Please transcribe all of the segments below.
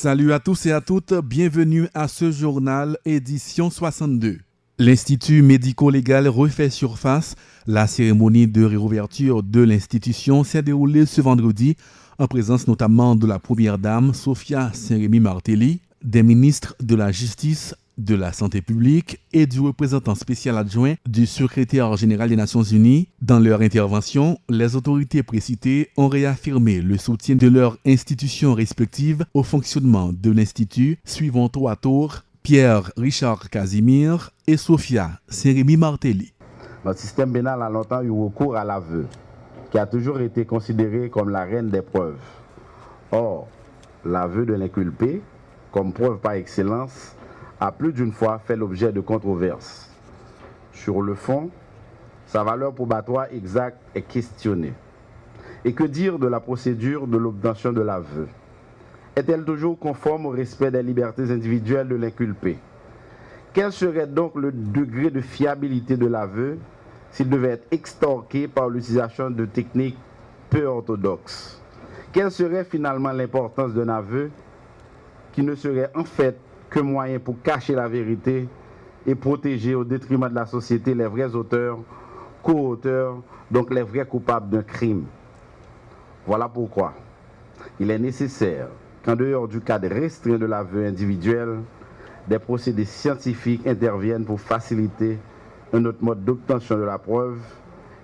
Salut à tous et à toutes, bienvenue à ce journal édition 62. L'Institut médico-légal refait surface. La cérémonie de réouverture de l'institution s'est déroulée ce vendredi en présence notamment de la première dame Sophia Saint-Rémy Martelly, des ministres de la Justice, de la Santé publique et du représentant spécial adjoint du secrétaire général des Nations Unies. Dans leur intervention, les autorités précitées ont réaffirmé le soutien de leurs institutions respectives au fonctionnement de l'Institut, suivant tour à tour Pierre Richard Casimir et Sophia Saint-Rémy Martelly. Notre système pénal a longtemps eu recours à l'aveu, qui a toujours été considéré comme la reine des preuves. Or, l'aveu de l'inculpé, comme preuve par excellence, a plus d'une fois fait l'objet de controverses. Sur le fond, sa valeur probatoire exacte est questionnée. Et que dire de la procédure de l'obtention de l'aveu? Est-elle toujours conforme au respect des libertés individuelles de l'inculpé? Quel serait donc le degré de fiabilité de l'aveu s'il devait être extorqué par l'utilisation de techniques peu orthodoxes? Quelle serait finalement l'importance d'un aveu qui ne serait en fait que moyen pour cacher la vérité et protéger au détriment de la société les vrais auteurs, co-auteurs, donc les vrais coupables d'un crime? Voilà pourquoi il est nécessaire qu'en dehors du cadre restreint de l'aveu individuel, des procédés scientifiques interviennent pour faciliter un autre mode d'obtention de la preuve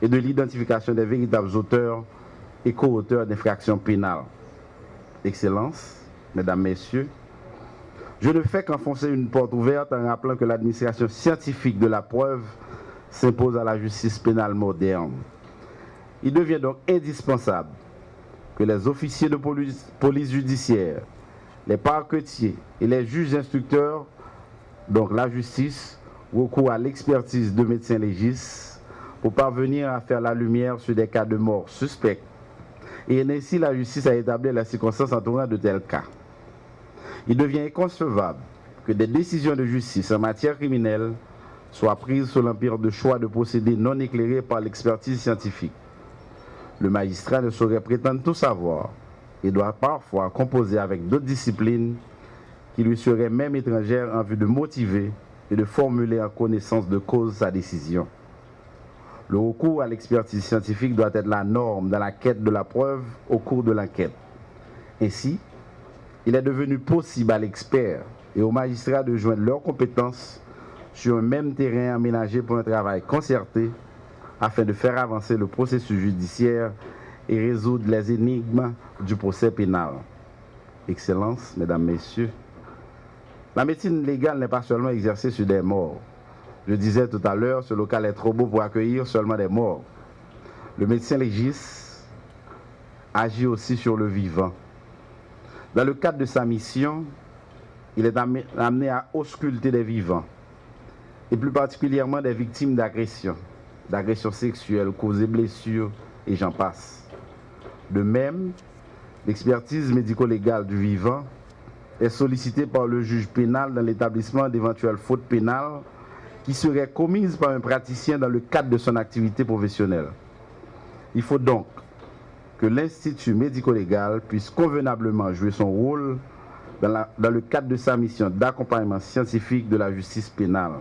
et de l'identification des véritables auteurs et co-auteurs d'infractions pénales. Excellences, Mesdames, Messieurs, je ne fais qu'enfoncer une porte ouverte en rappelant que l'administration scientifique de la preuve s'impose à la justice pénale moderne. Il devient donc indispensable que les officiers de police judiciaire, les parquetiers et les juges instructeurs, donc la justice, recourent à l'expertise de médecins légistes pour parvenir à faire la lumière sur des cas de mort suspects et ainsi la justice a établi les circonstances entourant de tels cas. Il devient inconcevable que des décisions de justice en matière criminelle soient prises sous l'empire de choix de procédés non éclairés par l'expertise scientifique. Le magistrat ne saurait prétendre tout savoir et doit parfois composer avec d'autres disciplines qui lui seraient même étrangères en vue de motiver et de formuler en connaissance de cause sa décision. Le recours à l'expertise scientifique doit être la norme dans la quête de la preuve au cours de l'enquête. Ainsi, il est devenu possible à l'expert et aux magistrats de joindre leurs compétences sur un même terrain aménagé pour un travail concerté afin de faire avancer le processus judiciaire et résoudre les énigmes du procès pénal. Excellences, Mesdames, Messieurs, la médecine légale n'est pas seulement exercée sur des morts. Je disais tout à l'heure, ce local est trop beau pour accueillir seulement des morts. Le médecin légiste agit aussi sur le vivant. Dans le cadre de sa mission, il est amené à ausculter des vivants, et plus particulièrement des victimes d'agressions sexuelles, causées blessures, et j'en passe. De même, l'expertise médico-légale du vivant est sollicitée par le juge pénal dans l'établissement d'éventuelles fautes pénales qui seraient commises par un praticien dans le cadre de son activité professionnelle. Il faut donc que l'Institut médico-légal puisse convenablement jouer son rôle dans le cadre de sa mission d'accompagnement scientifique de la justice pénale.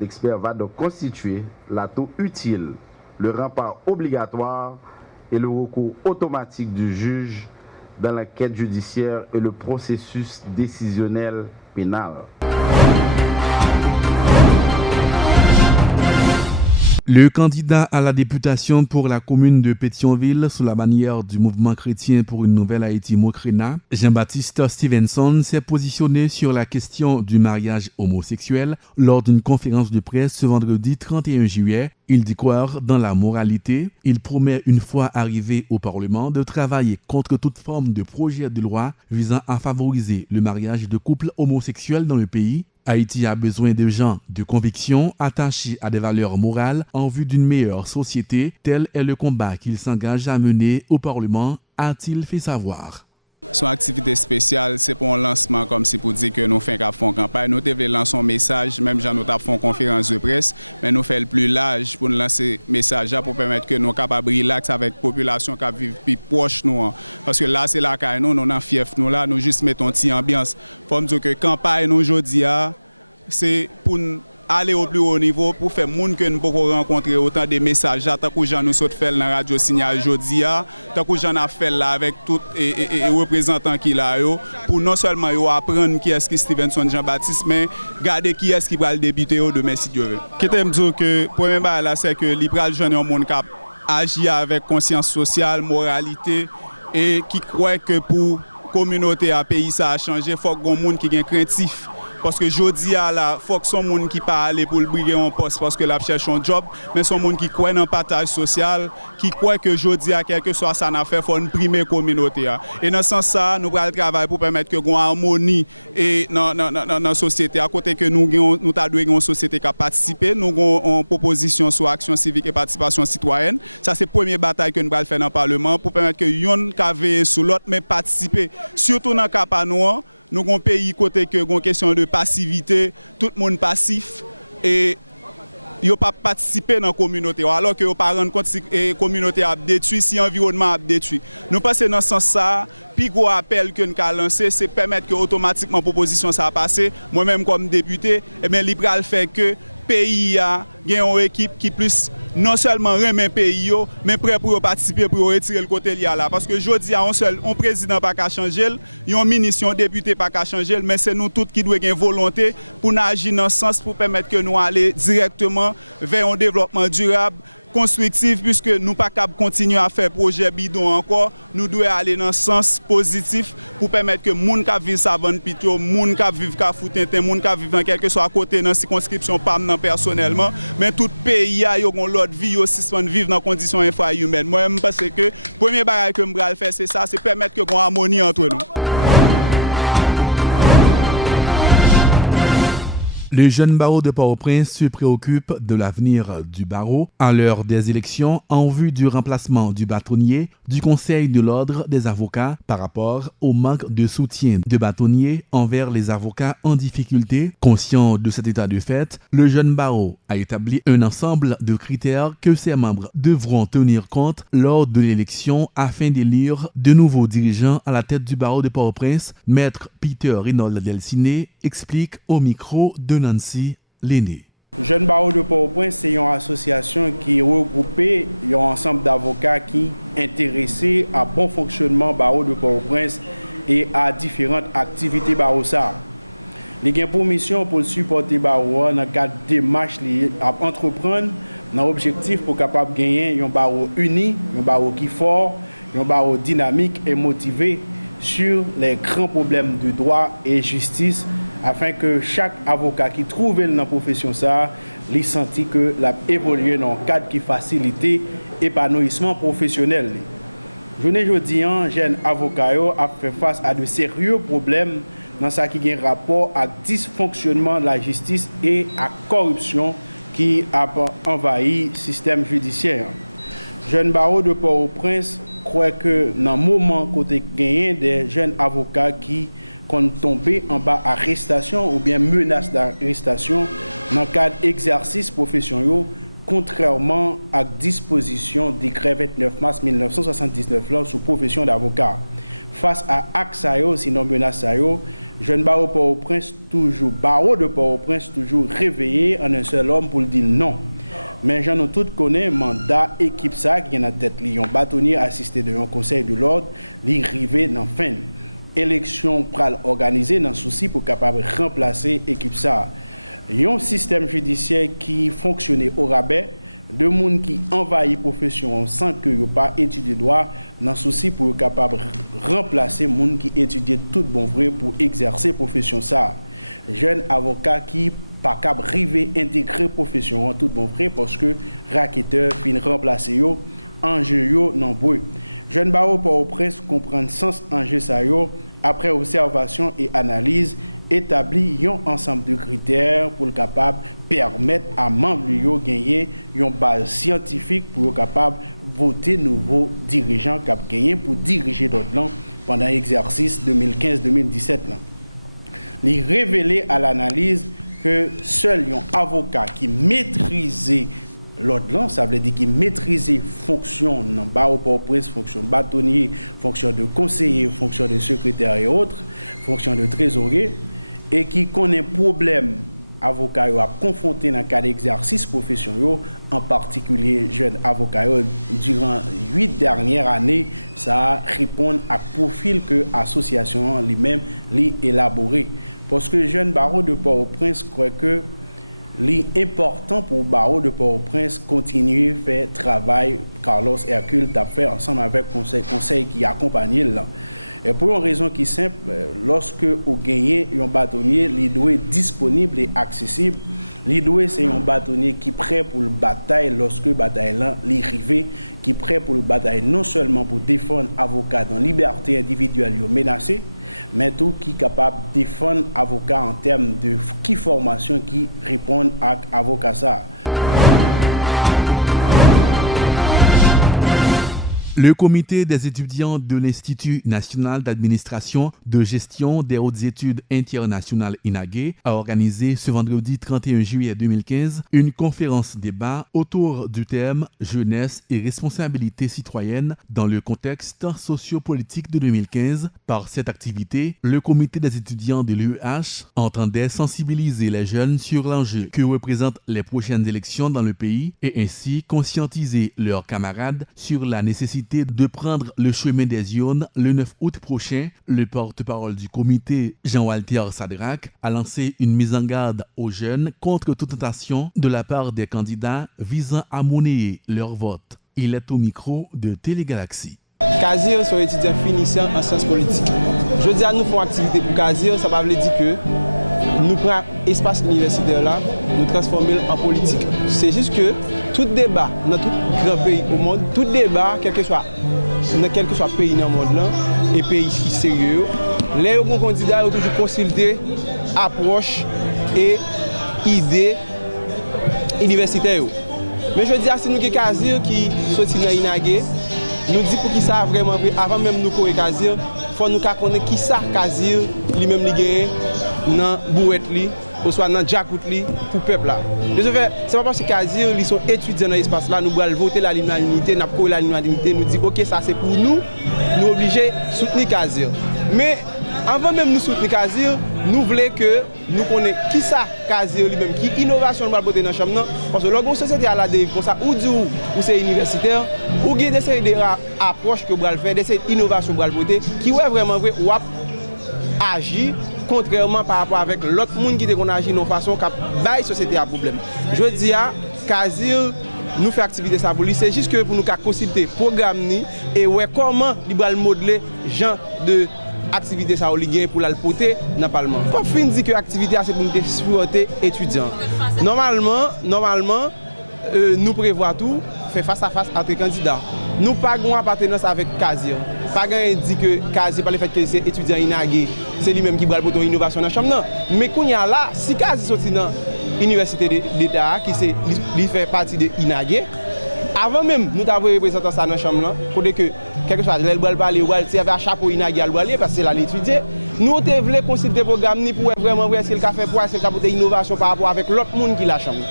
L'expert va donc constituer l'atout utile, le rempart obligatoire et le recours automatique du juge dans l'enquête judiciaire et le processus décisionnel pénal. Le candidat à la députation pour la commune de Pétionville sous la bannière du mouvement chrétien pour une nouvelle Haïti Mocrena, Jean-Baptiste Stevenson s'est positionné sur la question du mariage homosexuel lors d'une conférence de presse ce vendredi 31 juillet. Il dit croire dans la moralité. Il promet une fois arrivé au Parlement de travailler contre toute forme de projet de loi visant à favoriser le mariage de couples homosexuels dans le pays. Haïti a besoin de gens de conviction attachés à des valeurs morales en vue d'une meilleure société. Tel est le combat qu'il s'engage à mener au Parlement, a-t-il fait savoir. son activité spéciale, c'est pour un lancement comme si pour dire que nous faisons une campagne. Nous devons lancer un message, même si nous avons une conférence de presse, mais nous faisons le plus large pour nous lancer ce message pour permettre que nous soyons capables de relaxer avec la population qui vit plus proche nous. Parce que là, c'est la caille, nous sommes fiefs, nous juste mettons une petite ambiance. Pour me dire que la campagne aujourd'hui, c'est pour aller au plus haut niveau pour faire monde que nous pouvons rencontrer autant de messages tant que Jean nous fait dans la radio signal aujourd'hui tant que Jean a fait là avec tous les représentants qui là pour non seulement apprendre qui est Stevenson Jean-Baptiste mais garder qui est qui va le débuter demain si Dieu veut. Qui t'aime dire que premier bail là c'est que libéral jeune un monde qui agit avec conscience sociale, moralité et qui croit que pour communauté à pays ça a changé, faut que monde qui est craintif. Parce que jodi là, faut que son monde qui pas aller pour briguer un poste parce que la cherche un job, mais son monde qui croit dans le partage social, qui croit que jodi quel que soit ça n'a fait faut une primer communauté. Et dans ce sens ça, nous allons travailler pour permettre que une harmonie et dans la société à côté que nous t'a doué une société qui a participé, nous avons une proposition sur action civique et participation citoyenne. Ça c'est la première bataille que nous allons faire dans le parlement pour permettre que yon ka veiller sur l'autre mais participer surtout dans le cas pas nous. Nous avons un pays côté que une question de passivité, tout le monde passif et ils n'ont pas participé dans la communauté alors que ils ne pas rendre compte si la communauté a détruit, si l'environnement a détruit. Nous passons dans ce sens ça, puis gros appel que nous avons lancé, c'est permettre que automatiquement la proposition ça a passé. Moi-même comme député, eh bien libéral fait que pays a une équipe qui plus non seulement remet pays mais prêt pour participer pour retirer le côté lié là parce que jodi a un président pas qu'à changer, un ministre, un député pas qu'à changer mais c'est nous tous qui doit avoir volonté pour agir dans ce sens pour permettre que nous aller directement vers un développement durable constructif puisque nous pas capable continuer à faire projet bidon encore nous devons aller dans le sens positif pour permettre que moun ka vivre savane pito moun ka vivre ka foutintin moun ka vivre dans quelque soit à côté dans circonscription pas personnellement mais tout pays a yon l'autre vie aussi vivre dans conditions infra-humaines moi je pense que premier bagage que m'bral faire c'est ça c'est permettre que gon harmonie entre nous. Les jeunes barreaux de Port-au-Prince se préoccupent de l'avenir du barreau à l'heure des élections en vue du remplacement du bâtonnier du Conseil de l'Ordre des avocats par rapport au manque de soutien de bâtonniers envers les avocats en difficulté. Conscient de cet état de fait, le jeune barreau a établi un ensemble de critères que ses membres devront tenir compte lors de l'élection afin d'élire de nouveaux dirigeants à la tête du barreau de Port-au-Prince. Maître Peter Reynold Delciné explique au micro de Nancy Lenné. Jeune Barreau de Port-au-Prince, c'est une association qui regroupe un ensemble d'avocats qui sont intéressés à bon fonctionnement Barreau de Port-au-Prince et à différentes activités Barreau ça. Il y a pour mission pour supporter Barreau dans le cadre de démarches à entreprendre dans l'objectif pour capable gagner un Barreau uni, un Barreau qui est fort, un Barreau dynamique et motivé sur les grands problèmes de droit et justice afin que chaque avocat qui trouve dans la profession ça, lui senti que l'a évolué dans un cadre qui facilite l'épanouissement professionnel. Je ne dis pas, jeune avocat a fait face à de sérieux problèmes dans ce qui a un rapport à dysfonctionnement de la justice et à corruption qui a envahi le système judiciaire. Jeune Barreau de Port-au-Prince croit que dans le moment côté gagné des jeunes avocats qui sont tombés en bas arrestation ou bien menace d'arrestation dans le cadre d'exercice professionnel contrairement à la disposition du décret 29 mars 1979 sous profession d'avocat. Face à AXAYO, sinon menace AYO, jeune Barreau de Port-au-Prince toujours réveillé en un seul homme pour dire non. Mais j'en ai tout connaît mandat équipe ça qui est en tête un bâtonnier assisté de un conseil de l'ordre, li rivé dans fin. Élection pral organisée dans souci pour capable remplacer équipe ça. Un système judiciaire qui fonctionnait au rabais, de monde qui envahit profession sans que yo pas étudier droit dans souci pour capable remplacer monde qui étudie tout bon vrai pour exercer profession ça. Jeune avocat qui pas capable river intégrer profession en tout bon vrai parce que raquetteur fin remplacer yo enjeu yo nombreux. Jeune Barreau Port-au-Prince comprendre sens enjeu ça yo après observation et analyse établi un ensemble de critères pour le capable permettre à membres de gagner une base scientifique pour capable voter nouveaux dirigeants cap gagner pour diriger d'autres pendant l'exercice 2015-2017. Il révélé à l'analyse que seul un avocat qui maîtrisait l'ordre, ça veut dire qui maîtrisait fonction dans barreau Port-au-Prince, fonction bâtonnier, fonction de conseiller, fonction de secrétaire et autres, fonction de trésorier, et qui connaît problème avocat a confronté dans le cas d'exercice professionnel, en particulier jeunes avocats durant 8 dernières années, ça répond à profil que l'association lui-même l'a élaboré. Parce que jeune barreau de Port-au-Prince croit que l'important pour le barreau de Port-au-Prince continuer à faire travail Carlos Hercule t'a fait ensemble avec le conseil qui accompagne là. Et pour une raison qui est simple, lorsque vous gagnez un bâtonnier, il doit être disponible et accessible. Il doit c'est un bâtonnier qui est prêt pour la bataille lorsque la bataille là arrive, qui est prêt pour la bataille non seulement pour défendre avocat dans la liberté individuelle menacée, mais tout qui est capable de défendre avocat en termes de qui formation qui répond à avocat ça. Le comité des étudiants de l'Institut national d'administration de gestion des hautes études internationales INAGE a organisé ce vendredi 31 juillet 2015 une conférence débat autour du thème Jeunesse et responsabilité citoyenne dans le contexte sociopolitique de 2015. Par cette activité, le comité des étudiants de l'UEH entendait sensibiliser les jeunes sur l'enjeu que représentent les prochaines élections dans le pays et ainsi conscientiser leurs camarades sur la nécessité de prendre le chemin des urnes le 9 août prochain. Le porte-parole du comité, Jean-Walter Sadrak, a lancé une mise en garde aux jeunes contre toute tentation de la part des candidats visant à monnayer leur vote. Il est au micro de Télégalaxie. Kazir sont étudiants finissants en sciences politiques. Je dis à nous faisons activité pour Kazir, ça veut dire que nous prenons l'espace universitaire là, nous transformons en politique. C'est juste que tout débat dans tout grand pays au monde, tout débat, quel que soit pays dans le monde là, et pays qui sont sérieux, les candidats ont toujours consulté approche et idées universitaires. Mais je dis à nous que Kazir qui sorti dans l'INAGE, nous dit pour qui ça vraiment vrai, avant même nous courir Kazir, il faut nous connaître qui ça Kazir lui-même li gagne dans bouette li ou soit dans jacout li pour peuple là. De ce fait, c'est pas parce que Kazir ils sont étudiants dans l'espace là, nous allons voter la l'unanimité, n'a courir la l'unanimité, nous dit OK, ça c'est pour nous, nous obligés soutenir Kazir. Mais avant même nous soutenir Kazir, nous voulons que nous connaissions qui ça Kazir lui-même, qui innovation nous va porter dans la chambre, parce que la société à la dérive comme ça, ou c'est universitaire, ou il y a des approches que vous allez faire, des innovations que vous allez porter, qui est vraiment vrai, ou agir contrairement par rapport avec l'autre monde qui agit de façon qui baille la société à problème. Je dis à Kazir, nous fait activité ça pour lui, c'est juste que pour nous consulter le programme et ouais, comment il va modeler genre de activité ça pour la porter dans le Parlement. Pas fin dit que l'activité c'est pour nous supporter étudiants. Normalement nous prévoyons tout faire face à face entre candidats. Nous pas avons appartenance avec Kazir. Pas dit que Kazir par le fait que c'est étudiant INAGE, c'est lui-même qui va pour une innovation dans la chambre. Mais qu'on y a là, si Kazir sorti dans l'université d'État qui fait partie de INAGE, avant même nous avons représenté ça dans la chambre, côté que quelque chose, elle va parler, elle servait à chapeau INAGE à parler parce que c'est là l'étudier. Nous voulons consulter le programme pour vraiment voir ce qu'il a fait pour essayer de innovation par rapport avec l'autre monde qui la chambre.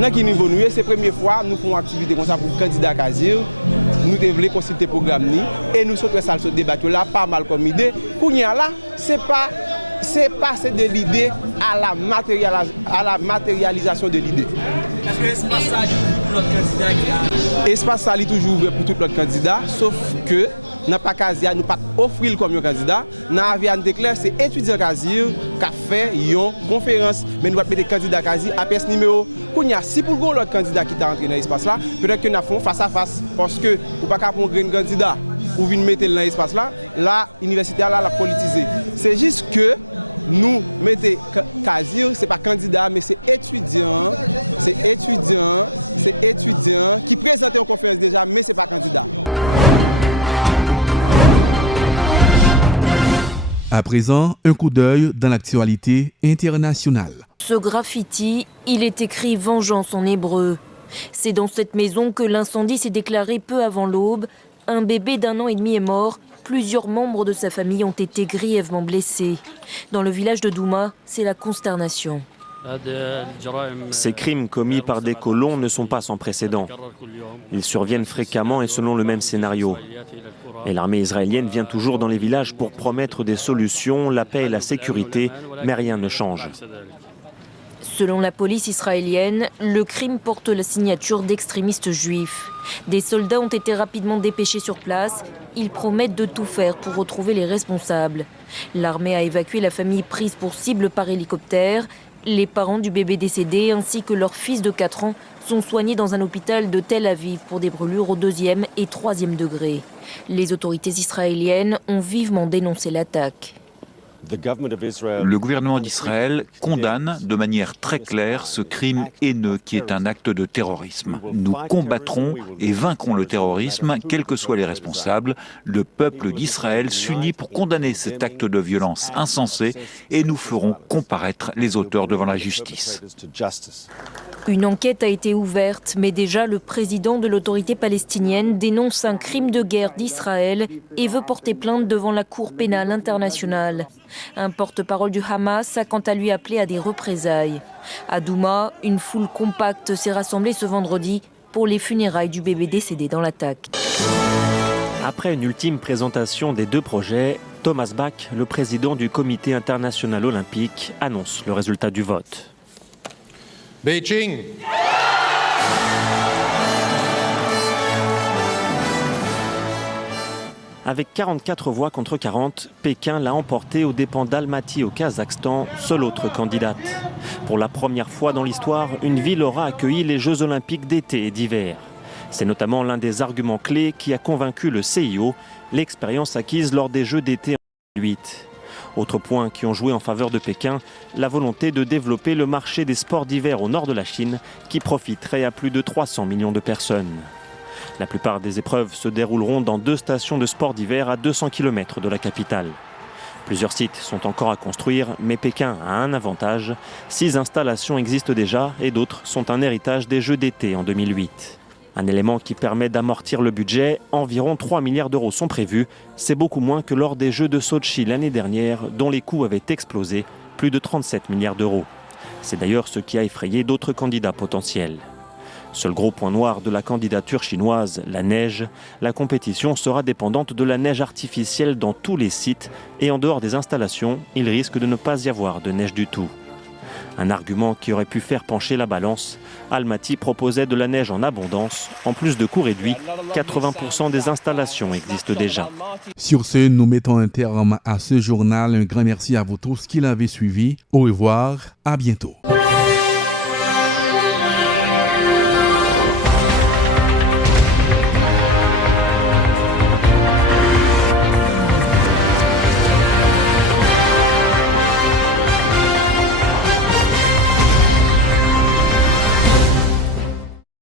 Dans quel niveau nous, c'est la première fois nous faisons une activité comme ça pour le candidat Kazir. Nous devons consulter le programme et nous sommes ça ce débat là pas mal comme idée. Pour nous là, c'est passer de l'idée à la matérialisation de l'idée. Est-ce que l'espace ça pour l'autre candidat? L'espace ça est toujours ouvert pour tout l'autre candidat, sauf que n'a pas Kazir, nous pas offrir comme un candidat. Dans Avian Déclaire, c'est étudiant Kazir qui a fait une conférence, mais nous va mettre candidat Kazir à pièce numéro. Si pour l'autre candidat qui est entré dans l'espace là, peut-être que nous avons face à face parce que ou pas prendre un candidat ou venir mettre dans l'espace là, la université là la politiser. C'est juste que nous mettons Kazir, c'est pas candidat mais c'est étudiant qui présente en conférence déjà mais c'est pas candidat. À présent, un coup d'œil dans l'actualité internationale. Ce graffiti, il est écrit vengeance en hébreu. C'est dans cette maison que l'incendie s'est déclaré peu avant l'aube. Un bébé d'1 an et demi est mort. Plusieurs membres de sa famille ont été grièvement blessés. Dans le village de Douma, c'est la consternation. Ces crimes commis par des colons ne sont pas sans précédent. Ils surviennent fréquemment et selon le même scénario. Et l'armée israélienne vient toujours dans les villages pour promettre des solutions, la paix et la sécurité, mais rien ne change. Selon la police israélienne, le crime porte la signature d'extrémistes juifs. Des soldats ont été rapidement dépêchés sur place. Ils promettent de tout faire pour retrouver les responsables. L'armée a évacué la famille prise pour cible par hélicoptère. Les parents du bébé décédé ainsi que leur fils de 4 ans sont soignés dans un hôpital de Tel Aviv pour des brûlures au 2e et 3e degré. Les autorités israéliennes ont vivement dénoncé l'attaque. Le gouvernement d'Israël condamne de manière très claire ce crime haineux qui est un acte de terrorisme. Nous combattrons et vaincrons le terrorisme, quels que soient les responsables. Le peuple d'Israël s'unit pour condamner cet acte de violence insensé et nous ferons comparaître les auteurs devant la justice. Une enquête a été ouverte, mais déjà le président de l'autorité palestinienne dénonce un crime de guerre d'Israël et veut porter plainte devant la Cour pénale internationale. Un porte-parole du Hamas a quant à lui appelé à des représailles. À Douma, une foule compacte s'est rassemblée ce vendredi pour les funérailles du bébé décédé dans l'attaque. Après une ultime présentation des 2 projets, Thomas Bach, le président du Comité international olympique, annonce le résultat du vote. Beijing. Avec 44 voix contre 40, Pékin l'a emporté aux dépens d'Almaty au Kazakhstan, seule autre candidate. Pour la première fois dans l'histoire, une ville aura accueilli les Jeux olympiques d'été et d'hiver. C'est notamment l'un des arguments clés qui a convaincu le CIO, l'expérience acquise lors des Jeux d'été en 2008. Autre point qui ont joué en faveur de Pékin, la volonté de développer le marché des sports d'hiver au nord de la Chine, qui profiterait à plus de 300 millions de personnes. La plupart des épreuves se dérouleront dans 2 stations de sports d'hiver à 200 km de la capitale. Plusieurs sites sont encore à construire, mais Pékin a un avantage. 6 installations existent déjà et d'autres sont un héritage des Jeux d'été en 2008. Un élément qui permet d'amortir le budget, environ 3 milliards d'euros sont prévus. C'est beaucoup moins que lors des Jeux de Sotchi l'année dernière, dont les coûts avaient explosé, plus de 37 milliards d'euros. C'est d'ailleurs ce qui a effrayé d'autres candidats potentiels. Seul gros point noir de la candidature chinoise, la neige. La compétition sera dépendante de la neige artificielle dans tous les sites et en dehors des installations, il risque de ne pas y avoir de neige du tout. Un argument qui aurait pu faire pencher la balance. Almaty proposait de la neige en abondance. En plus de coûts réduits, 80% des installations existent déjà. Sur ce, nous mettons un terme à ce journal. Un grand merci à vous tous qui l'avez suivi. Au revoir, à bientôt.